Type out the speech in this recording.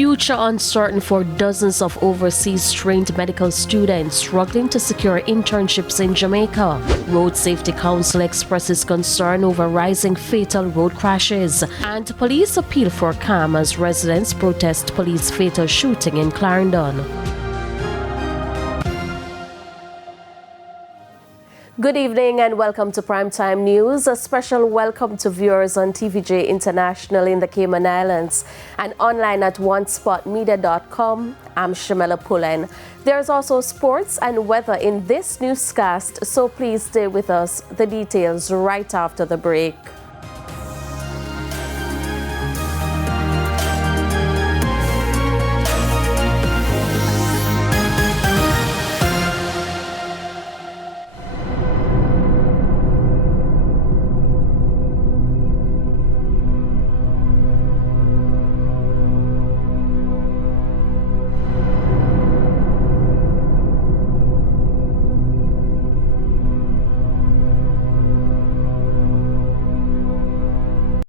Future uncertain for dozens of overseas trained medical students struggling to secure internships in Jamaica. Road Safety Council expresses concern over rising fatal road crashes. And police appeal for calm as residents protest police fatal shooting in Clarendon. Good evening and welcome to Primetime News. A special welcome to viewers on TVJ International in the Cayman Islands and online at onespotmedia.com. I'm Shamela Pullen. There's also sports and weather in this newscast, so please stay with us. The details right after the break.